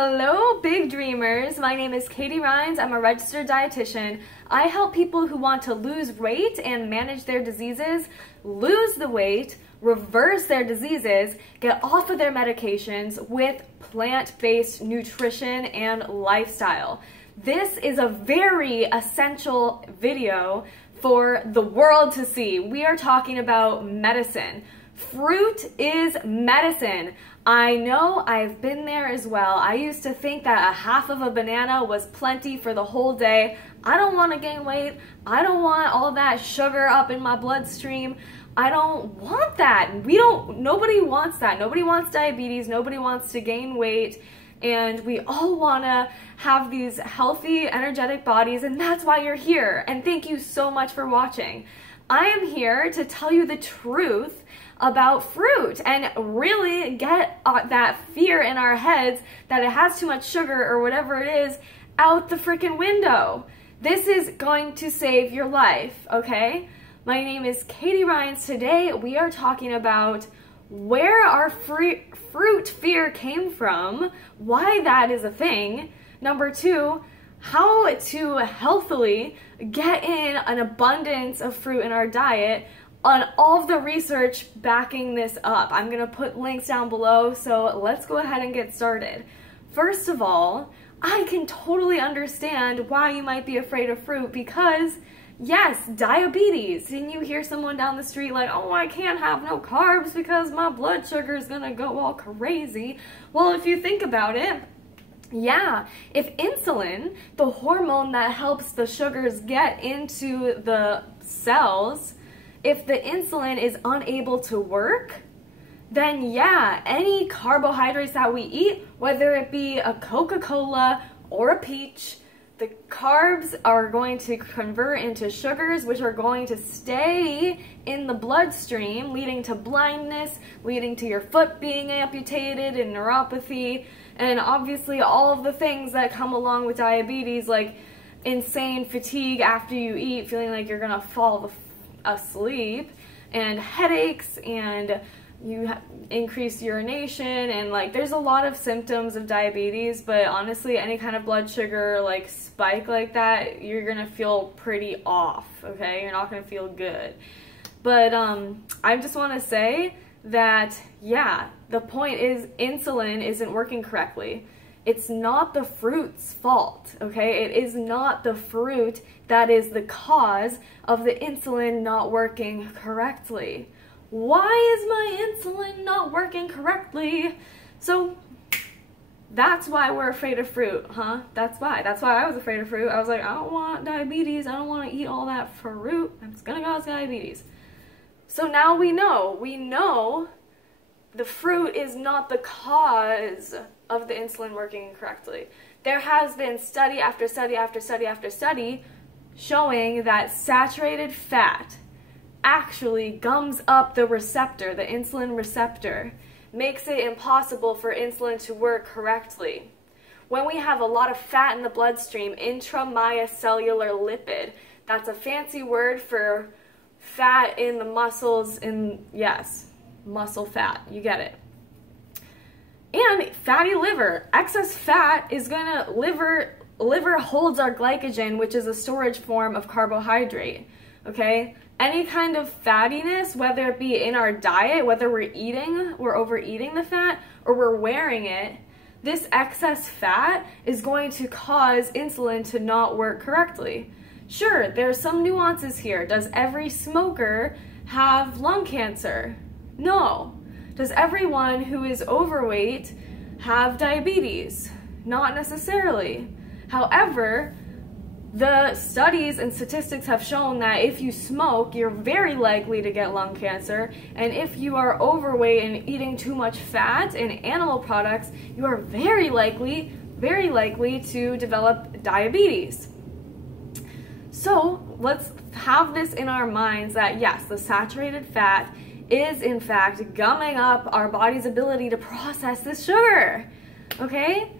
Hello, big dreamers. My name is Katie Rhines. I'm a registered dietitian. I help people who want to lose weight and manage their diseases, lose the weight, reverse their diseases, get off of their medications with plant-based nutrition and lifestyle. This is a very essential video for the world to see. We are talking about medicine. Fruit is medicine. I know, I've been there as well. I used to think that a half of a banana was plenty for the whole day. I don't want to gain weight. I don't want all that sugar up in my bloodstream. I don't want that. Nobody wants that. Nobody wants diabetes. Nobody wants to gain weight. And we all want to have these healthy, energetic bodies, and that's why you're here. And thank you so much for watching. I am here to tell you the truth about fruit and really get that fear in our heads that it has too much sugar or whatever it is out the freaking window. This is going to save your life, okay? My name is Katie Rhines. Today we are talking about where our fruit fear came from, why that is a thing. Number two, how to healthily get in an abundance of fruit in our diet, on all of the research backing this up. I'm gonna put links down below, so let's go ahead and get started. First of all, I can totally understand why you might be afraid of fruit because, yes, diabetes. Didn't you hear someone down the street like, oh, I can't have no carbs because my blood sugar is gonna go all crazy? Well, if you think about it, yeah, if insulin, the hormone that helps the sugars get into the cells, if the insulin is unable to work, then yeah, any carbohydrates that we eat, whether it be a Coca-Cola or a peach, the carbs are going to convert into sugars, which are going to stay in the bloodstream, leading to blindness, leading to your foot being amputated and neuropathy, and obviously all of the things that come along with diabetes, like insane fatigue after you eat, feeling like you're gonna fall asleep, and headaches, and you increased urination, and like there's a lot of symptoms of diabetes. But honestly, any kind of blood sugar like spike like that, you're gonna feel pretty off, okay? You're not gonna feel good. But I just want to say that yeah, the point is insulin isn't working correctly. It's not the fruit's fault, okay? It is not the fruit that is the cause of the insulin not working correctly. Why is my insulin not working correctly? So that's why we're afraid of fruit, huh? That's why I was afraid of fruit. I was like, I don't want diabetes. I don't want to eat all that fruit. It's gonna cause diabetes. So now we know the fruit is not the cause of the insulin working correctly. There has been study after study after study after study showing that saturated fat actually gums up the receptor, the insulin receptor, makes it impossible for insulin to work correctly. When we have a lot of fat in the bloodstream, intramyocellular lipid, that's a fancy word for fat in the muscles, yes, muscle fat, you get it. And fatty liver, excess fat is gonna, liver holds our glycogen, which is a storage form of carbohydrate, okay? Any kind of fattiness, whether it be in our diet, whether we're overeating the fat, or we're wearing it, this excess fat is going to cause insulin to not work correctly. Sure, there's some nuances here. Does every smoker have lung cancer? No. Does everyone who is overweight have diabetes? Not necessarily. However, the studies and statistics have shown that if you smoke, you're very likely to get lung cancer, and if you are overweight and eating too much fat and animal products, you are very likely to develop diabetes. So let's have this in our minds that yes, the saturated fat is in fact gumming up our body's ability to process this sugar, okay?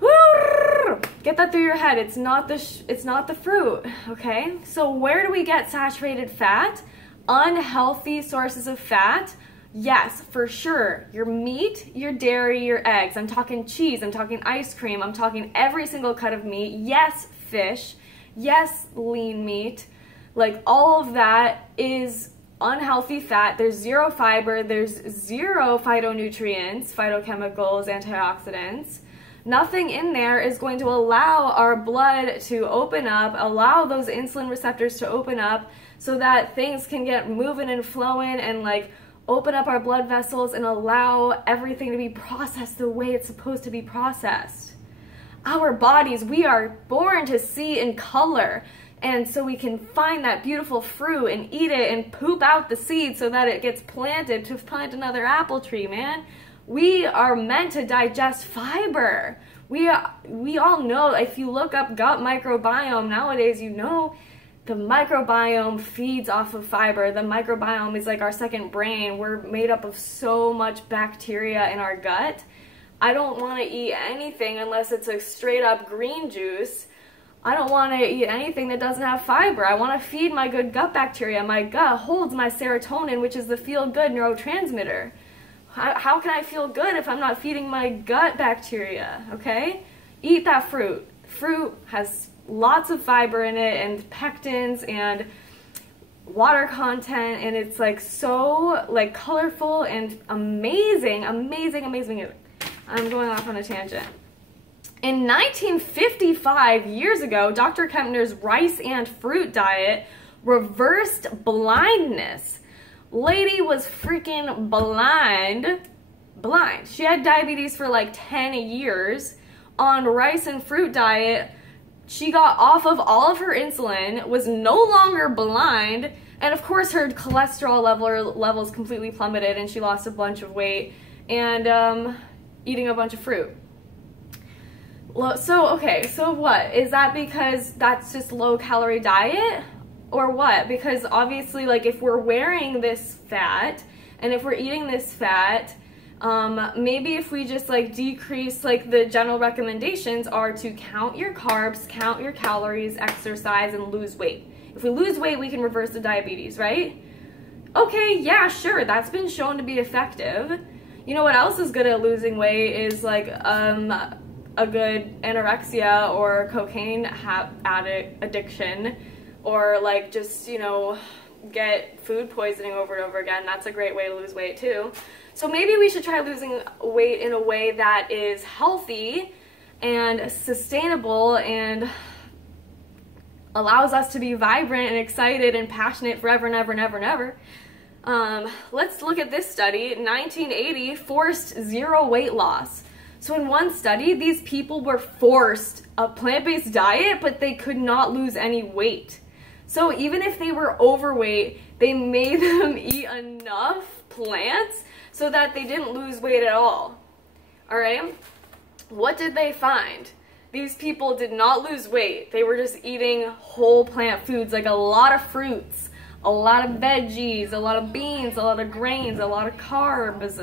Woo! Get that through your head. It's not the fruit, okay? So where do we get saturated fat? Unhealthy sources of fat Yes, for sure. Your meat, your dairy, your eggs. I'm talking cheese, I'm talking ice cream, I'm talking every single cut of meat. Yes, fish. Yes, lean meat. Like, all of that is unhealthy fat. There's zero fiber, there's zero phytonutrients, phytochemicals, antioxidants. Nothing in there is going to allow our blood to open up, allow those insulin receptors to open up so that things can get moving and flowing and like open up our blood vessels and allow everything to be processed the way it's supposed to be processed. Our bodies, we are born to see in color. And so we can find that beautiful fruit and eat it and poop out the seed so that it gets planted to plant another apple tree, man. We are meant to digest fiber. We all know, if you look up gut microbiome nowadays, you know the microbiome feeds off of fiber. The microbiome is like our second brain. We're made up of so much bacteria in our gut. I don't want to eat anything unless it's a straight up green juice. I don't want to eat anything that doesn't have fiber. I want to feed my good gut bacteria. My gut holds my serotonin, which is the feel-good neurotransmitter. How can I feel good if I'm not feeding my gut bacteria, okay? Eat that fruit. Fruit has lots of fiber in it and pectins and water content, and it's like so like colorful and amazing, amazing, amazing. I'm going off on a tangent. In 1955, years ago, Dr. Kempner's rice and fruit diet reversed blindness. Lady was freaking blind. She had diabetes for like 10 years on rice and fruit diet. She got off of all of her insulin, was no longer blind, and of course her cholesterol levels completely plummeted and she lost a bunch of weight and eating a bunch of fruit. So what? Is that because that's just low-calorie diet? Or what? Because obviously, like, if we're wearing this fat, and if we're eating this fat, maybe if we just, like, decrease, like, the general recommendations are to count your carbs, count your calories, exercise, and lose weight. If we lose weight, we can reverse the diabetes, right? Okay, yeah, sure, that's been shown to be effective. You know what else is good at losing weight is, like, a good anorexia or cocaine addiction, or like just, you know, get food poisoning over and over again. That's a great way to lose weight too. So maybe we should try losing weight in a way that is healthy and sustainable and allows us to be vibrant and excited and passionate forever and ever and ever and ever. Let's look at this study. 1980 forced zero weight loss. So in one study, these people were forced a plant-based diet, but they could not lose any weight. So even if they were overweight, they made them eat enough plants so that they didn't lose weight at all. All right? What did they find? These people did not lose weight. They were just eating whole plant foods, like a lot of fruits, a lot of veggies, a lot of beans, a lot of grains, a lot of carbs.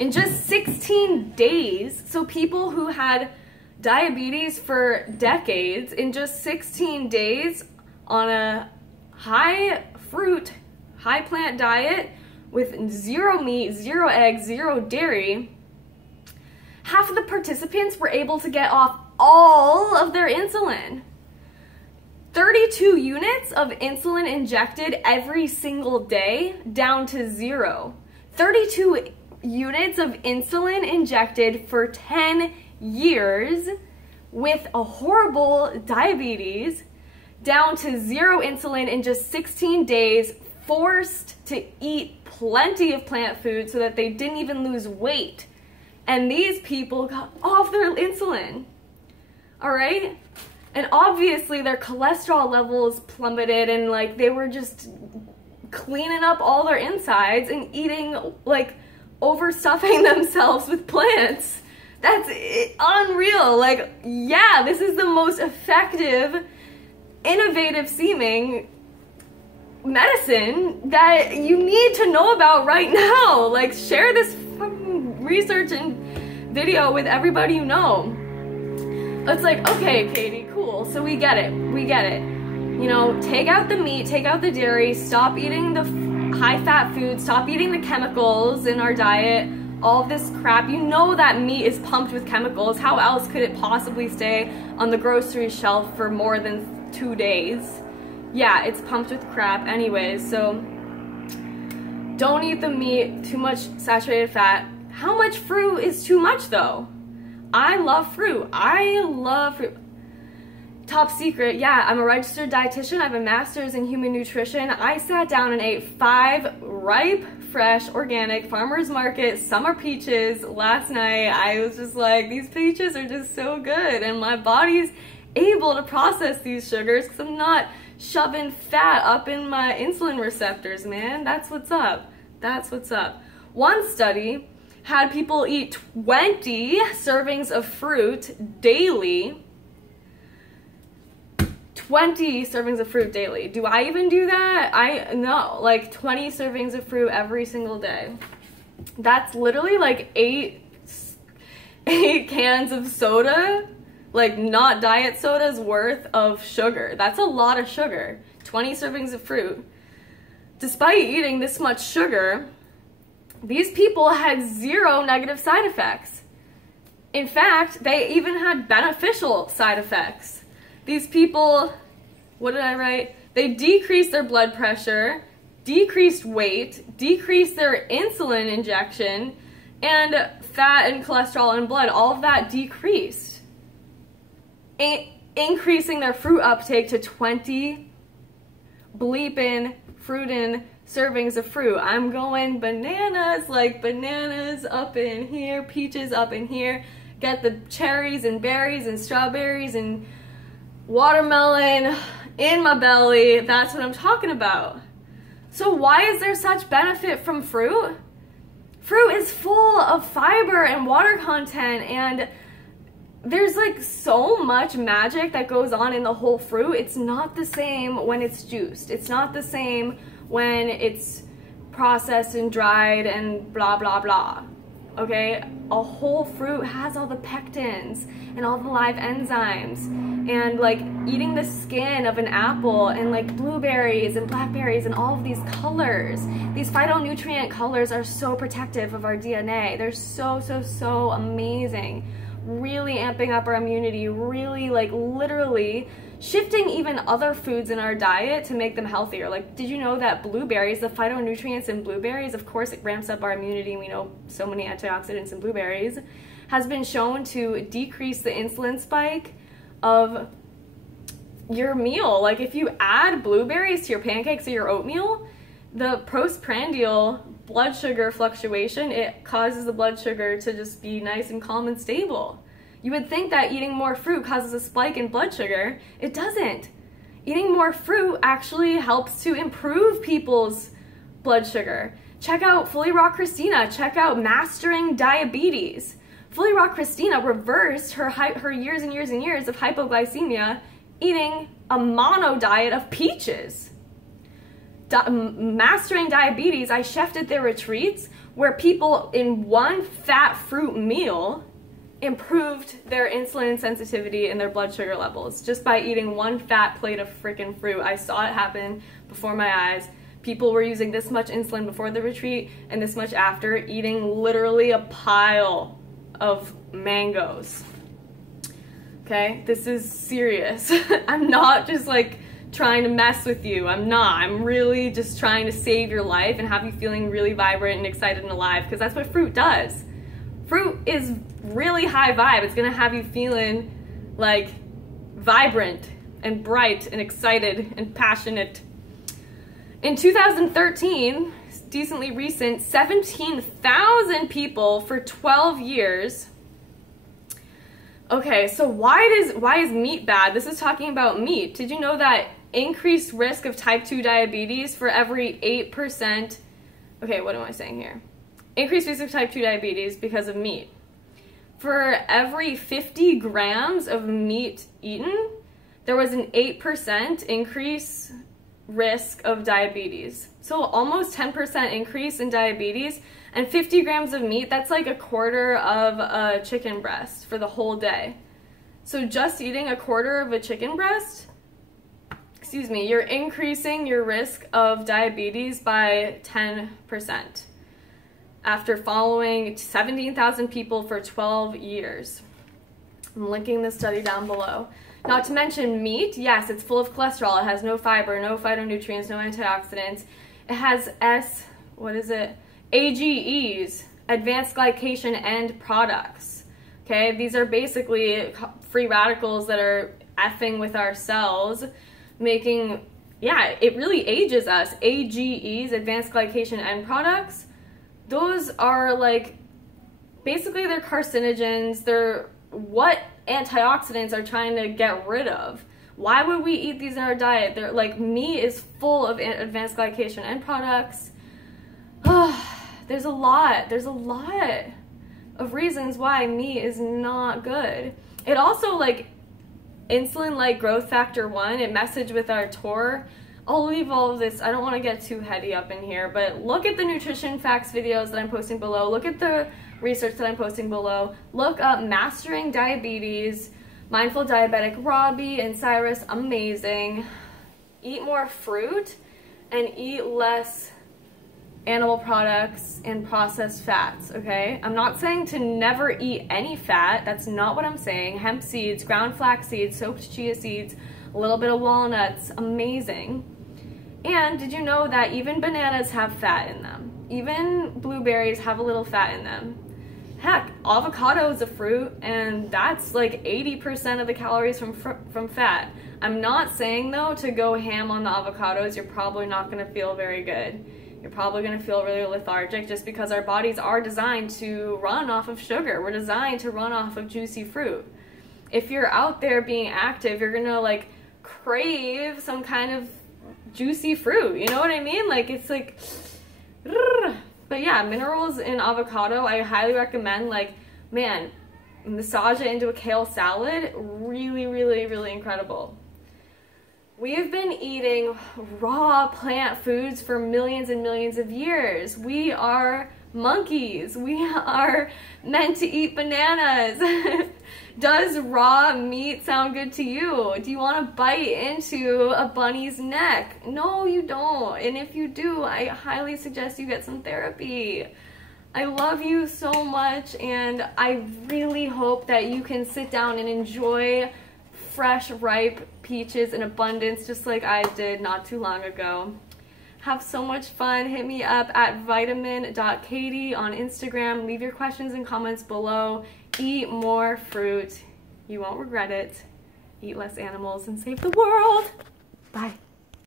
In just 16 days, so people who had diabetes for decades, in just 16 days on a high fruit, high plant diet with zero meat, zero eggs, zero dairy, half of the participants were able to get off all of their insulin. 32 units of insulin injected every single day, down to zero. 32 units of insulin injected for 10 years with a horrible diabetes, down to zero insulin in just 16 days, forced to eat plenty of plant food so that they didn't even lose weight. And these people got off their insulin. All right? And obviously their cholesterol levels plummeted, and like they were just cleaning up all their insides and eating, like, overstuffing themselves with plants. That's unreal. Like, yeah, this is the most effective, innovative seeming medicine that you need to know about right now. Like, share this research and video with everybody you know. It's like, okay, Katie, cool, so we get it, you know, take out the meat, take out the dairy, stop eating the high-fat foods, stop eating the chemicals in our diet, all this crap. You know that meat is pumped with chemicals. How else could it possibly stay on the grocery shelf for more than 2 days? Yeah, it's pumped with crap anyways, so don't eat the meat, too much saturated fat. How much fruit is too much though? I love fruit. I love fruit. Top secret, yeah, I'm a registered dietitian. I have a master's in human nutrition. I sat down and ate 5 ripe, fresh, organic farmers market summer peaches last night. I was just like, these peaches are just so good, and my body's able to process these sugars because I'm not shoving fat up in my insulin receptors, man. That's what's up. That's what's up. One study had people eat 20 servings of fruit daily. 20 servings of fruit daily. Do I even do that? No, like 20 servings of fruit every single day. That's literally like 8 cans of soda, like not diet soda's worth of sugar. That's a lot of sugar. 20 servings of fruit. Despite eating this much sugar, these people had 0 negative side effects. In fact, they even had beneficial side effects. These people, what did I write? They decreased their blood pressure, decreased weight, decreased their insulin injection, and fat and cholesterol and blood, all of that decreased. Increasing their fruit uptake to 20 bleepin' fruitin' servings of fruit. I'm going bananas, like bananas up in here, peaches up in here. Get the cherries and berries and strawberries and watermelon in my belly. That's what I'm talking about. So why is there such benefit from fruit? Fruit is full of fiber and water content, and there's like so much magic that goes on in the whole fruit. It's not the same when it's juiced. It's not the same when it's processed and dried and blah, blah, blah. Okay? A whole fruit has all the pectins and all the live enzymes. And like eating the skin of an apple and like blueberries and blackberries and all of these colors. These phytonutrient colors are so protective of our DNA. They're so, so, so amazing. Really amping up our immunity, really like literally shifting even other foods in our diet to make them healthier. Like, did you know that blueberries, the phytonutrients in blueberries, of course it ramps up our immunity, we know so many antioxidants in blueberries, has been shown to decrease the insulin spike of your meal. Like if you add blueberries to your pancakes or your oatmeal, the postprandial blood sugar fluctuation, it causes the blood sugar to just be nice and calm and stable. You would think that eating more fruit causes a spike in blood sugar. It doesn't. Eating more fruit actually helps to improve people's blood sugar. Check out Fully Raw Christina. Check out Mastering Diabetes. Fully Raw Christina reversed her years and years and years of hypoglycemia eating a mono diet of peaches. Mastering Diabetes, I chefed at their retreats where people in one fat fruit meal improved their insulin sensitivity and their blood sugar levels just by eating one fat plate of freaking fruit. I saw it happen before my eyes. People were using this much insulin before the retreat and this much after, eating literally a pile of mangoes. Okay, this is serious. I'm not just like trying to mess with you. I'm not. I'm really just trying to save your life and have you feeling really vibrant and excited and alive, because that's what fruit does. Fruit is really high vibe. It's gonna have you feeling like vibrant and bright and excited and passionate. In 2013, decently recent, 17,000 people for 12 years. Okay, so why is meat bad? This is talking about meat. Did you know that increased risk of type 2 diabetes for every 8%, okay, what am I saying here? Increased risk of type 2 diabetes because of meat. For every 50 grams of meat eaten, there was an 8% increase risk of diabetes. So almost 10% increase in diabetes, and 50 grams of meat, that's like a quarter of a chicken breast for the whole day. So just eating a quarter of a chicken breast you're increasing your risk of diabetes by 10% after following 17,000 people for 12 years. I'm linking this study down below. Not to mention meat, yes, it's full of cholesterol. It has no fiber, no phytonutrients, no antioxidants. It has AGEs, advanced glycation end products. Okay, these are basically free radicals that are effing with our cells, making, yeah, it really ages us. AGEs, advanced glycation end products, those are like, basically they're carcinogens. They're what antioxidants are trying to get rid of. Why would we eat these in our diet? They're like, meat is full of advanced glycation end products. There's a lot of reasons why meat is not good. It also, like, insulin, like growth factor 1, it messaged with our tour. I'll leave all of this, I don't want to get too heady up in here, but look at the nutrition facts videos that I'm posting below. Look at the research that I'm posting below. Look up Mastering Diabetes, Mindful Diabetic Robbie and Cyrus, amazing. Eat more fruit and eat less animal products and processed fats, okay? I'm not saying to never eat any fat. That's not what I'm saying. Hemp seeds, ground flax seeds, soaked chia seeds, a little bit of walnuts, amazing. And did you know that even bananas have fat in them? Even blueberries have a little fat in them. Heck, avocado is a fruit, and that's like 80% of the calories from fat. I'm not saying, though, to go ham on the avocados. You're probably not going to feel very good. You're probably going to feel really lethargic just because our bodies are designed to run off of sugar. We're designed to run off of juicy fruit. If you're out there being active, you're going to like crave some kind of juicy fruit. You know what I mean? Like, it's like, but yeah, minerals in avocado, I highly recommend. Like, man, massage it into a kale salad. Really, really, really incredible. We have been eating raw plant foods for millions and millions of years. We are monkeys. We are meant to eat bananas. Does raw meat sound good to you? Do you want to bite into a bunny's neck? No, you don't. And if you do, I highly suggest you get some therapy. I love you so much, and I really hope that you can sit down and enjoy fresh, ripe peaches in abundance, just like I did not too long ago. Have so much fun. Hit me up at vitamin.katie on Instagram. Leave your questions and comments below. Eat more fruit. You won't regret it. Eat less animals and save the world. Bye.